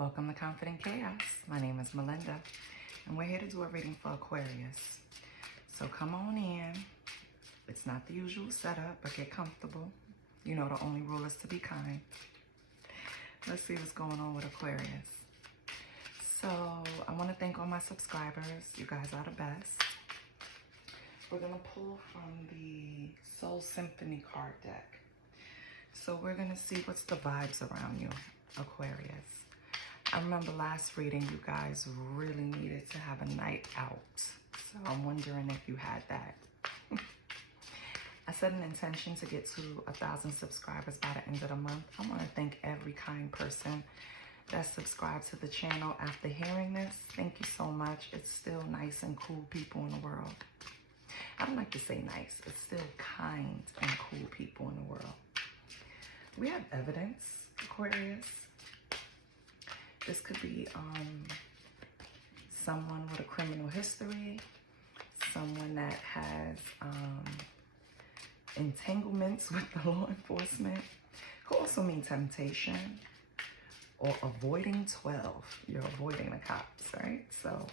Welcome to Confident Chaos. My name is Melinda, and we're here to do a reading for Aquarius. So come on in. It's not the usual setup, but get comfortable. You know the only rule is to be kind. Let's see what's going on with Aquarius. So I want to thank all my subscribers. You guys are the best. We're going to pull from the Soul Symphony card deck. So we're going to see what's the vibes around you, Aquarius. I remember last reading, you guys really needed to have a night out. So I'm wondering if you had that. I set an intention to get to 1,000 subscribers by the end of the month. I want to thank every kind person that subscribed to the channel after hearing this. Thank you so much. It's still nice and cool people in the world. I don't like to say nice. It's still kind and cool people in the world. We have evidence, Aquarius. This could be someone with a criminal history, someone that has entanglements with the law enforcement. Could also mean temptation or avoiding 12. You're avoiding the cops, right? So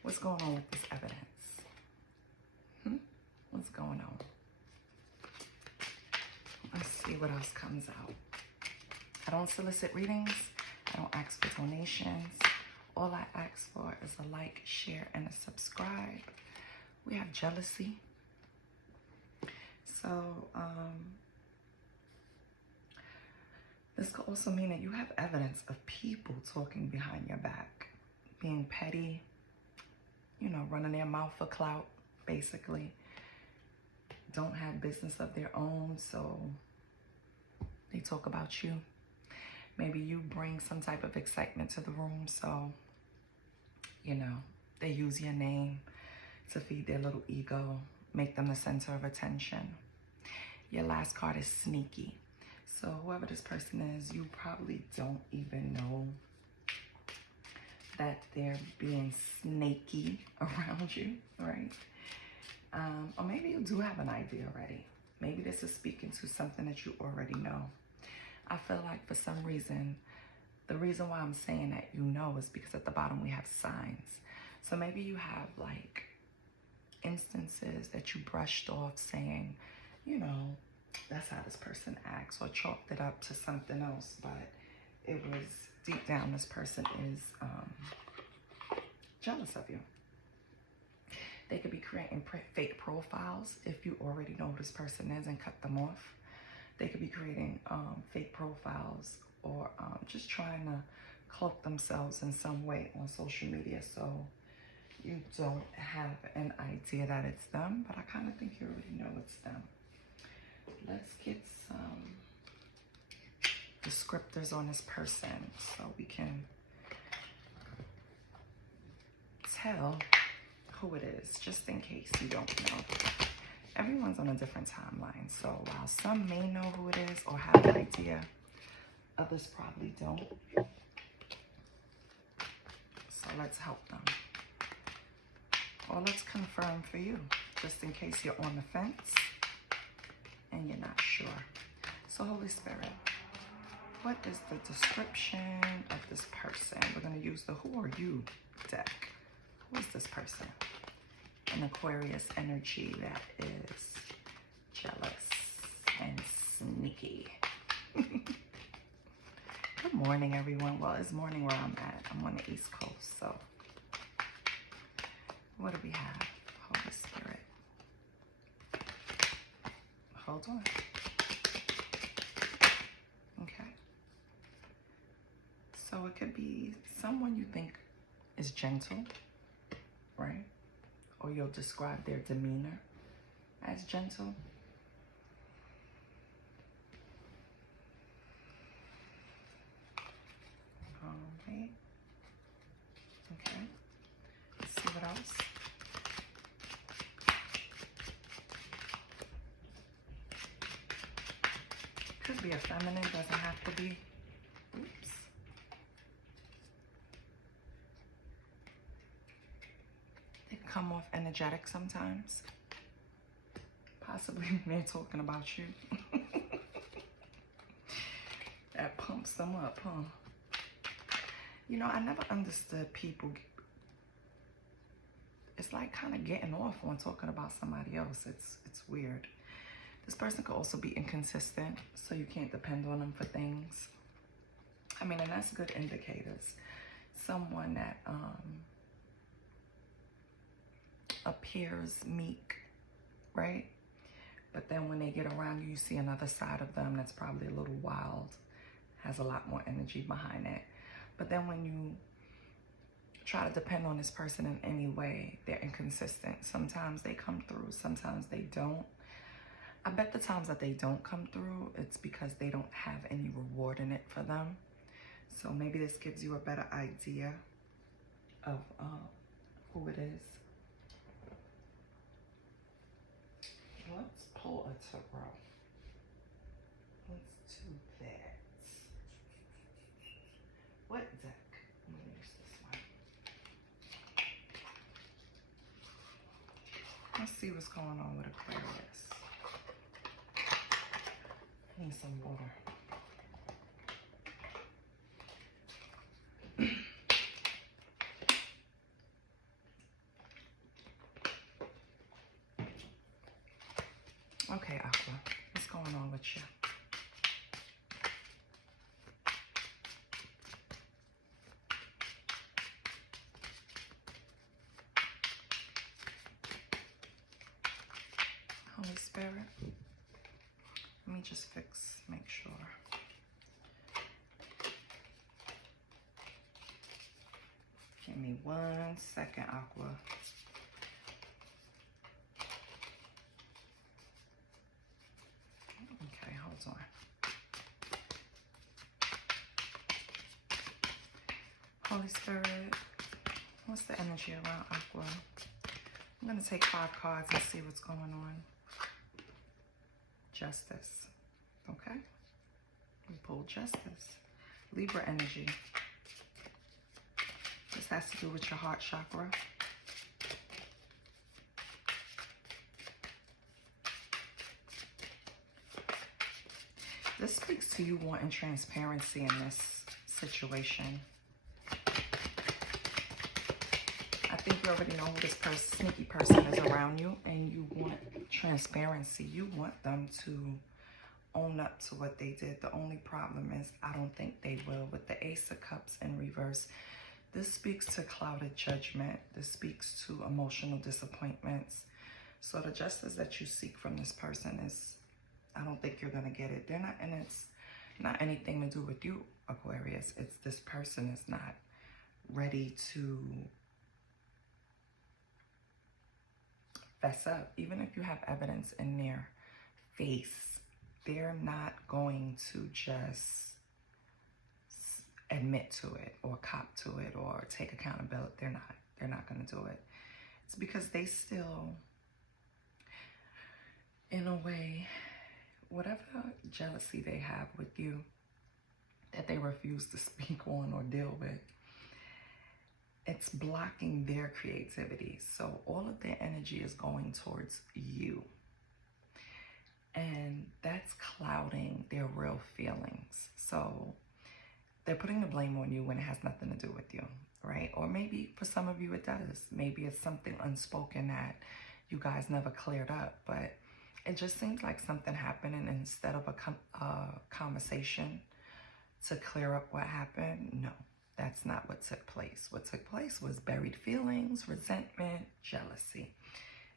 what's going on with this evidence? What's going on? Let's see what else comes out. I don't solicit readings. I don't ask for donations. All I ask for is a like, share, and a subscribe. We have jealousy. So, this could also mean that you have evidence of people talking behind your back, being petty, you know, running their mouth for clout, basically. Don't have business of their own, so they talk about you. Maybe you bring some type of excitement to the room, so, you know, they use your name to feed their little ego, make them the center of attention. Your last card is sneaky. So whoever this person is, you probably don't even know that they're being snaky around you, right? Or maybe you do have an idea already. Maybe this is speaking to something that you already know. I feel like for some reason, the reason why I'm saying that you know is because at the bottom we have signs. So maybe you have like instances that you brushed off saying, you know, that's how this person acts, or chalked it up to something else, but it was deep down this person is jealous of you. They could be creating fake profiles if you already know who this person is and cut them off. They could be creating fake profiles or just trying to cloak themselves in some way on social media so you don't have an idea that it's them, but I kind of think you already know it's them. Let's get some descriptors on this person so we can tell who it is, just in case you don't know. Everyone's on a different timeline, so while some may know who it is or have an idea, others probably don't. So let's help them. Or let's confirm for you, just in case you're on the fence and you're not sure. So Holy Spirit, what is the description of this person? We're going to use the Who Are You deck. Who is this person? An Aquarius energy that is jealous and sneaky. Good morning, everyone. Well, it's morning where I'm at. I'm on the East Coast, so what do we have? Holy Spirit. Hold on. Okay. So it could be someone you think is gentle, right? Or you'll describe their demeanor as gentle. Alright. Okay. Let's see what else. Could be a feminine, doesn't have to be. Oops. They come off energetic sometimes. Possibly when they're talking about you. That pumps them up, huh? You know, I never understood people. It's like kind of getting off on talking about somebody else. It's weird. This person could also be inconsistent, so you can't depend on them for things. I mean, and that's good indicators. Someone that appears meek, right? But then when they get around you, you see another side of them that's probably a little wild, has a lot more energy behind it. But then when you try to depend on this person in any way, they're inconsistent. Sometimes they come through, sometimes they don't. I bet the times that they don't come through, it's because they don't have any reward in it for them. So maybe this gives you a better idea of who it is. Let's pull a tarot. Let's do that. What deck? I'm gonna use this one. Let's see what's going on with Aquarius. I need some water. Okay, Aqua, what's going on with you? Holy Spirit, let me just make sure. Give me 1 second, Aqua. Okay, hold on. Holy Spirit, what's the energy around Aqua? I'm going to take 5 cards and see what's going on. Justice. Okay. We pulled Justice. Libra energy. This has to do with your heart chakra. This speaks to you wanting transparency in this situation. I think you already know who this sneaky person is around you, and you want transparency. You want them to own up to what they did. The only problem is I don't think they will. With the Ace of Cups in reverse, this speaks to clouded judgment. This speaks to emotional disappointments. So the justice that you seek from this person is, I don't think you're going to get it. They're not, and it's not anything to do with you, Aquarius. It's this person is not ready to fess up. Even if you have evidence in their face, they're not going to just admit to it or cop to it or take accountability. They're not going to do it. It's because they still, in a way, whatever jealousy they have with you that they refuse to speak on or deal with, it's blocking their creativity. So all of their energy is going towards you. And that's clouding their real feelings. So they're putting the blame on you when it has nothing to do with you, right? Or maybe for some of you it does. Maybe it's something unspoken that you guys never cleared up. But it just seems like something happened, and instead of a conversation to clear up what happened, no. That's not what took place. What took place was buried feelings, resentment, jealousy.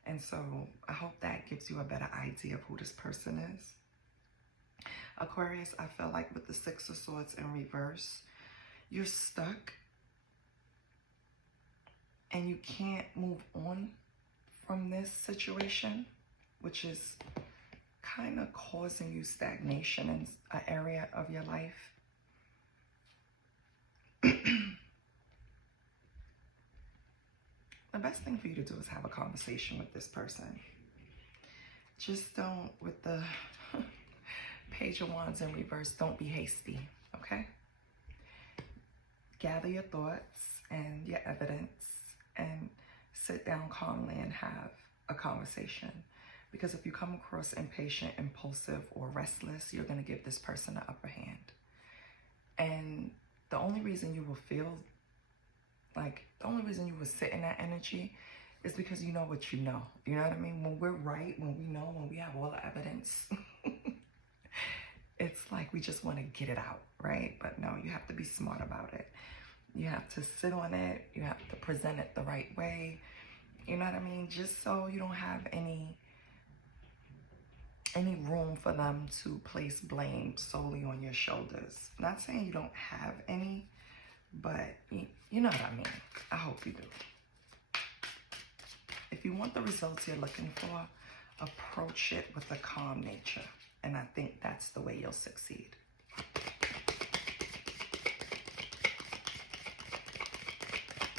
And so I hope that gives you a better idea of who this person is. Aquarius, I feel like with the Six of Swords in reverse, you're stuck and you can't move on from this situation, which is kind of causing you stagnation in an area of your life. The best thing for you to do is have a conversation with this person. Just don't, with the Page of Wands in reverse, don't be hasty, okay? Gather your thoughts and your evidence and sit down calmly and have a conversation. Because if you come across impatient, impulsive, or restless, you're going to give this person the upper hand. And the only only reason you will feel like, the only reason you will sit in that energy is because you know what you know. You know what I mean? When we're right, when we know, when we have all the evidence, it's like we just want to get it out, right? But no, you have to be smart about it. You have to sit on it. You have to present it the right way. You know what I mean? Just so you don't have any room for them to place blame solely on your shoulders. Not saying you don't have any, but you know what I mean. I hope you do. If you want the results you're looking for, approach it with a calm nature. And I think that's the way you'll succeed.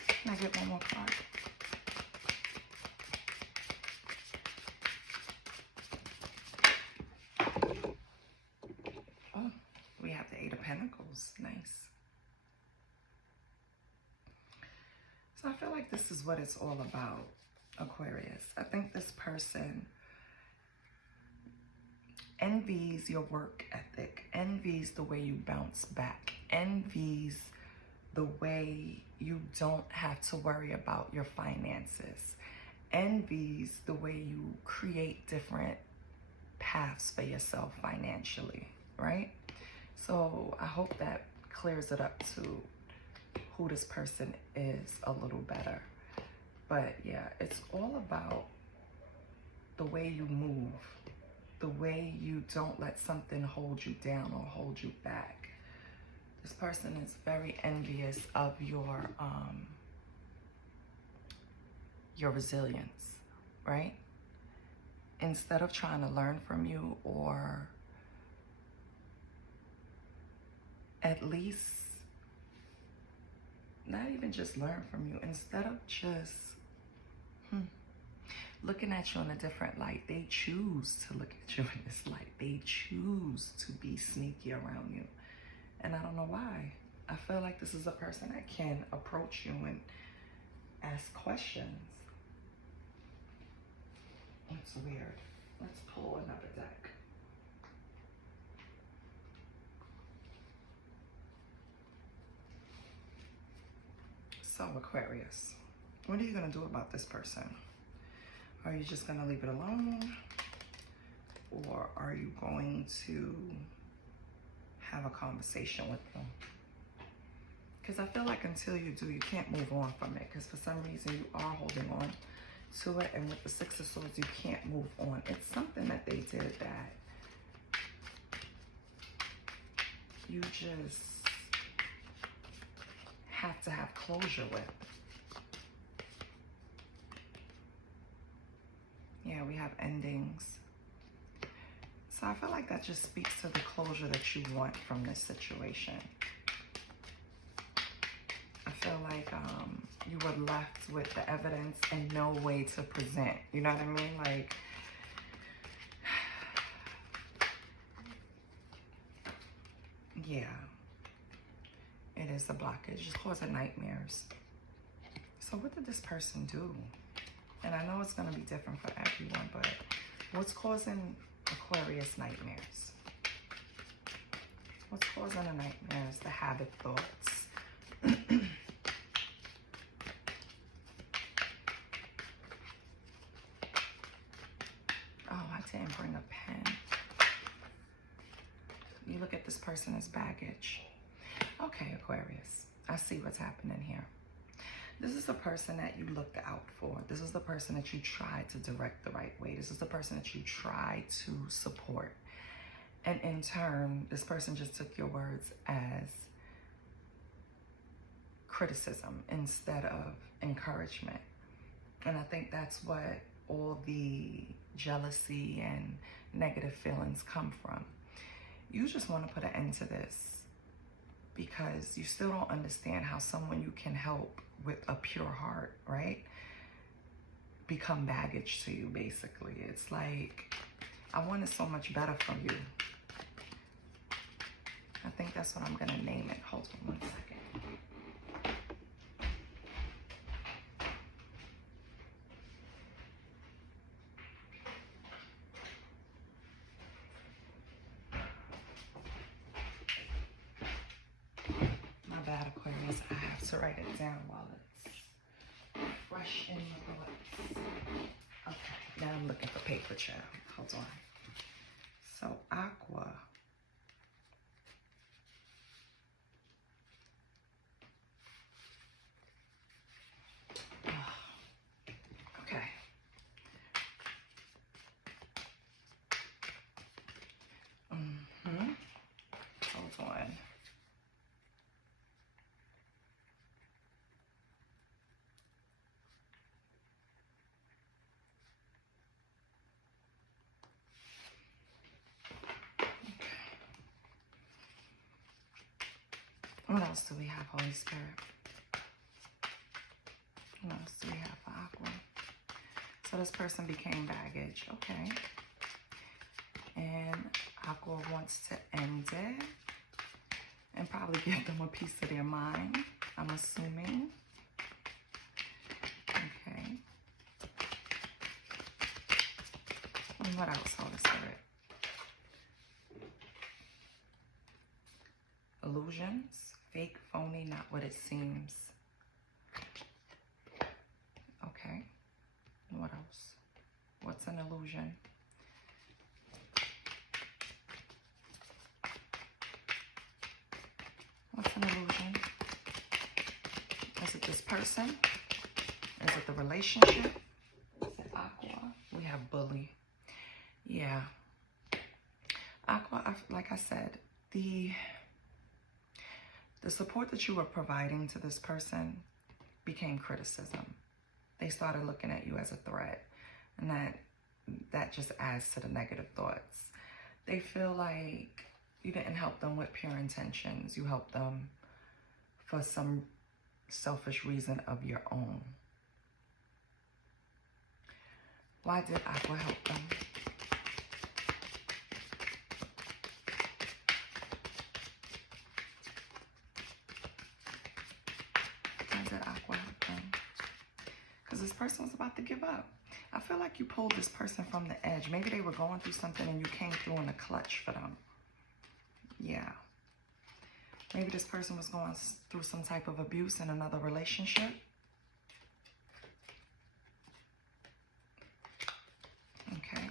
Can I get one more card? Oh, we have the Eight of Pentacles. Nice. So I feel like this is what it's all about, Aquarius. I think this person envies your work ethic, envies the way you bounce back, envies the way you don't have to worry about your finances, envies the way you create different paths for yourself financially, right? So I hope that clears it up to who this person is a little better. But yeah, it's all about the way you move, the way you don't let something hold you down or hold you back. This person is very envious of your resilience, right? Instead of trying to learn from you, or at least not even just learn from you, instead of just looking at you in a different light, they choose to look at you in this light. They choose to be sneaky around you. And I don't know why. I feel like this is a person that can approach you and ask questions. It's weird. Let's pull another deck. So, Aquarius, what are you going to do about this person? Are you just going to leave it alone? Or are you going to have a conversation with them? Because I feel like until you do, you can't move on from it. Because for some reason you are holding on to it. And with the Six of Swords, you can't move on. It's something that they did that you just have to have closure with. Yeah, we have endings. So I feel like that just speaks to the closure that you want from this situation. I feel like you were left with the evidence and no way to present. You know what I mean? Like, yeah, it is a blockage. Just causing nightmares. So what did this person do? And I know it's going to be different for everyone, but what's causing Aquarius nightmares? What's causing the nightmares? The habit thoughts. Oh, I didn't bring a pen. You look at this person as baggage. Okay, Aquarius, I see what's happening here. This is the person that you looked out for. This is the person that you tried to direct the right way. This is the person that you tried to support. And in turn, this person just took your words as criticism instead of encouragement. And I think that's what all the jealousy and negative feelings come from. You just want to put an end to this because you still don't understand how someone you can help with a pure heart, right, become baggage to you, basically. It's like, I wanted so much better from you. I think that's what I'm going to name it. Hold on 1 second. My bad, because I have to write it down while it's fresh in my thoughts. Okay, now I'm looking for paper, child. Hold on. So, Aqua. Okay. Hold on. What else do we have, Holy Spirit? What else do we have for Aqua? So this person became baggage. Okay. And Aqua wants to end it and probably give them a piece of their mind, I'm assuming. Okay. And what else, Holy Spirit? Illusions, fake, phony, not what it seems. Okay. What else? What's an illusion? What's an illusion? Is it this person? Is it the relationship? Is it Aqua? We have bully. Yeah. Aqua, like I said, the support that you were providing to this person became criticism. They started looking at you as a threat, and that just adds to the negative thoughts. They feel like you didn't help them with pure intentions. You helped them for some selfish reason of your own. Why did Aqua help them? Why did Aqua help them? Because this person was about to give up. I feel like you pulled this person from the edge. Maybe they were going through something and you came through in a clutch for them. Yeah. Maybe this person was going through some type of abuse in another relationship. Okay.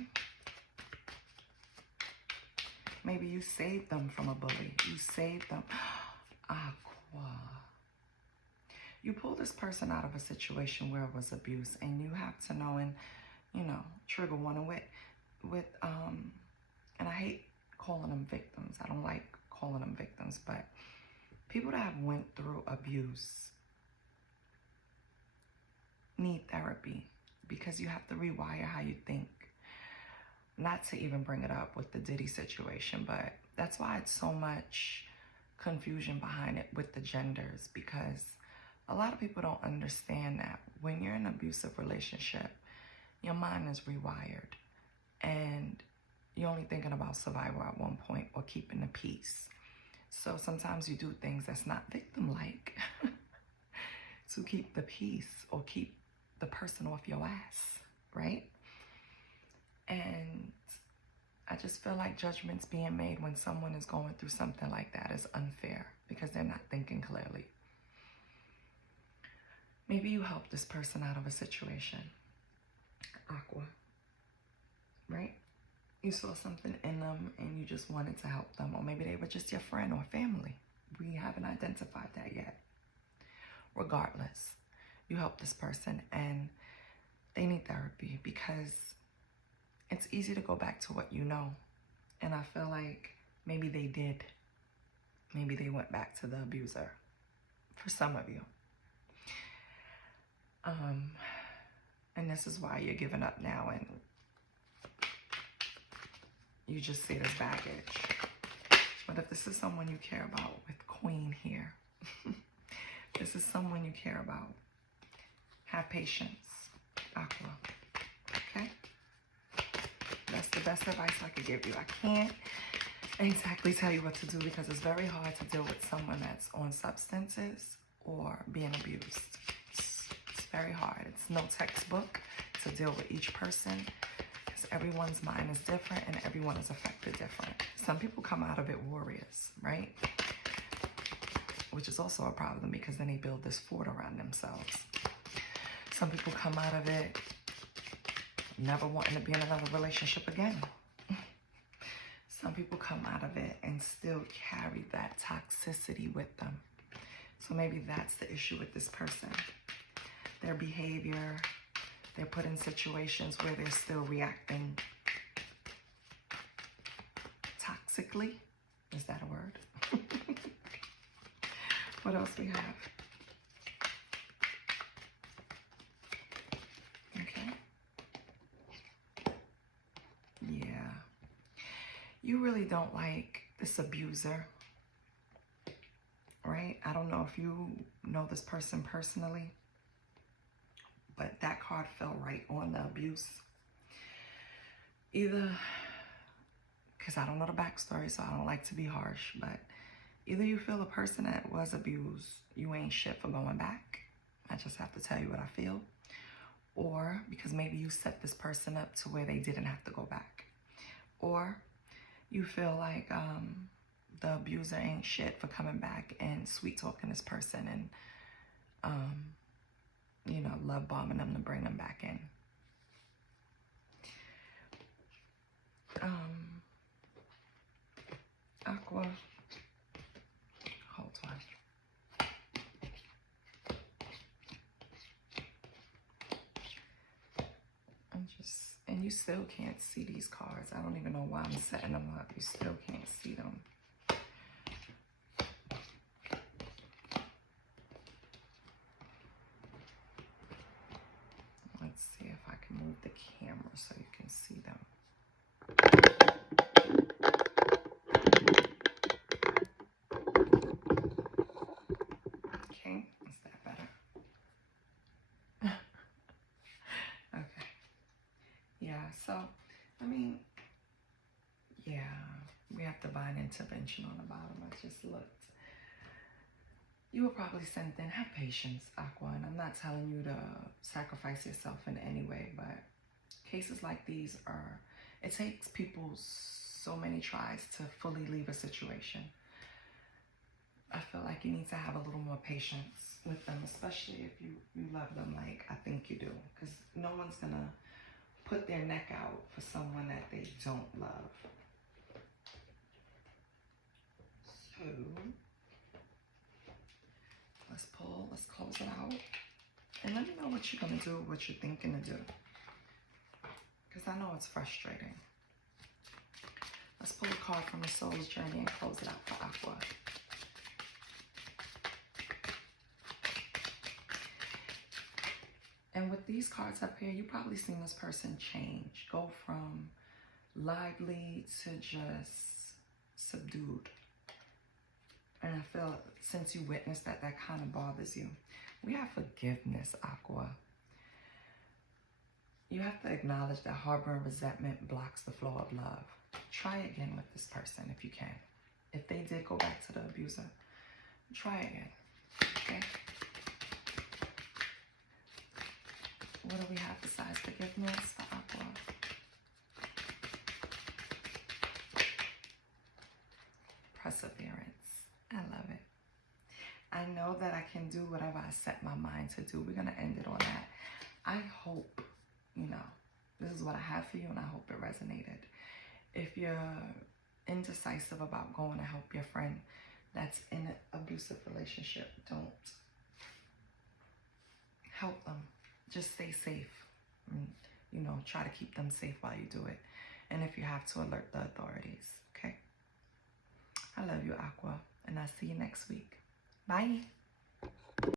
Maybe you saved them from a bully. You saved them. Aqua. You pulled this person out of a situation where it was abuse, and you have to know and, you know, trigger one. And I hate calling them victims. I don't like calling them victims, but people that have went through abuse need therapy because you have to rewire how you think. Not to even bring it up with the Diddy situation, but that's why it's so much confusion behind it with the genders, because a lot of people don't understand that when you're in an abusive relationship, your mind is rewired and you're only thinking about survival at one point or keeping the peace. So sometimes you do things that's not victim-like to keep the peace or keep the person off your ass, right? And I just feel like judgments being made when someone is going through something like that is unfair because they're not thinking clearly. Maybe you helped this person out of a situation, Aqua, right? You saw something in them and you just wanted to help them, or maybe they were just your friend or family. We haven't identified that yet. Regardless, you helped this person and they need therapy because it's easy to go back to what you know. And I feel like maybe they did. Maybe they went back to the abuser for some of you. And this is why you're giving up now and you just see it as baggage. But if this is someone you care about, with Queen here, this is someone you care about, have patience, Aqua, okay? That's the best advice I could give you. I can't exactly tell you what to do because it's very hard to deal with someone that's on substances or being abused. It's very hard. It's no textbook to deal with each person because everyone's mind is different and everyone is affected different. Some people come out of it warriors, right? which is also a problem because then they build this fort around themselves. Some people come out of it never wanting to be in another relationship again. Some people come out of it and still carry that toxicity with them. So maybe that's the issue with this person. Their behavior, they're put in situations where they're still reacting toxically. Is that a word? What else we have? Okay. Yeah. You really don't like this abuser, right? I don't know if you know this person personally, but that card fell right on the abuse. Either, because I don't know the backstory, so I don't like to be harsh, but either you feel a person that was abused, you ain't shit for going back. I just have to tell you what I feel. Or because maybe you set this person up to where they didn't have to go back. Or you feel like the abuser ain't shit for coming back and sweet talking this person and, you know, love bombing them to bring them back in. Aqua, hold on. And you still can't see these cards. I don't even know why I'm setting them up. You still can't see them. Let's see if I can move the camera so you can see them. Okay, is that better? Okay. Yeah, so, I mean, yeah, we have divine intervention on the bottom. I just looked. You were probably sent in. Have patience, Aqua, and I'm not telling you to sacrifice yourself in any way, but cases like these it takes people so many tries to fully leave a situation. I feel like you need to have a little more patience with them, especially if you love them like I think you do, because no one's going to put their neck out for someone that they don't love. So, let's pull, let's close it out. And let me know what you're going to do, what you're thinking to do. Because I know it's frustrating. Let's pull a card from the soul's journey and close it out for Aqua. And with these cards up here, you've probably seen this person change. Go from lively to just subdued. And I feel since you witnessed that, that kind of bothers you. We have forgiveness, Aqua. You have to acknowledge that harboring resentment blocks the flow of love. Try again with this person if you can. If they did go back to the abuser, try again, okay? What do we have besides forgiveness for Aqua? Perseverance. I love it. I know that I can do whatever I set my mind to do. We're going to end it on that. I hope, you know, this is what I have for you, and I hope it resonated. If you're indecisive about going to help your friend that's in an abusive relationship, don't help them. Just stay safe. And, you know, try to keep them safe while you do it. And if you have to, alert the authorities, okay? I love you, Aqua, and I'll see you next week. Bye.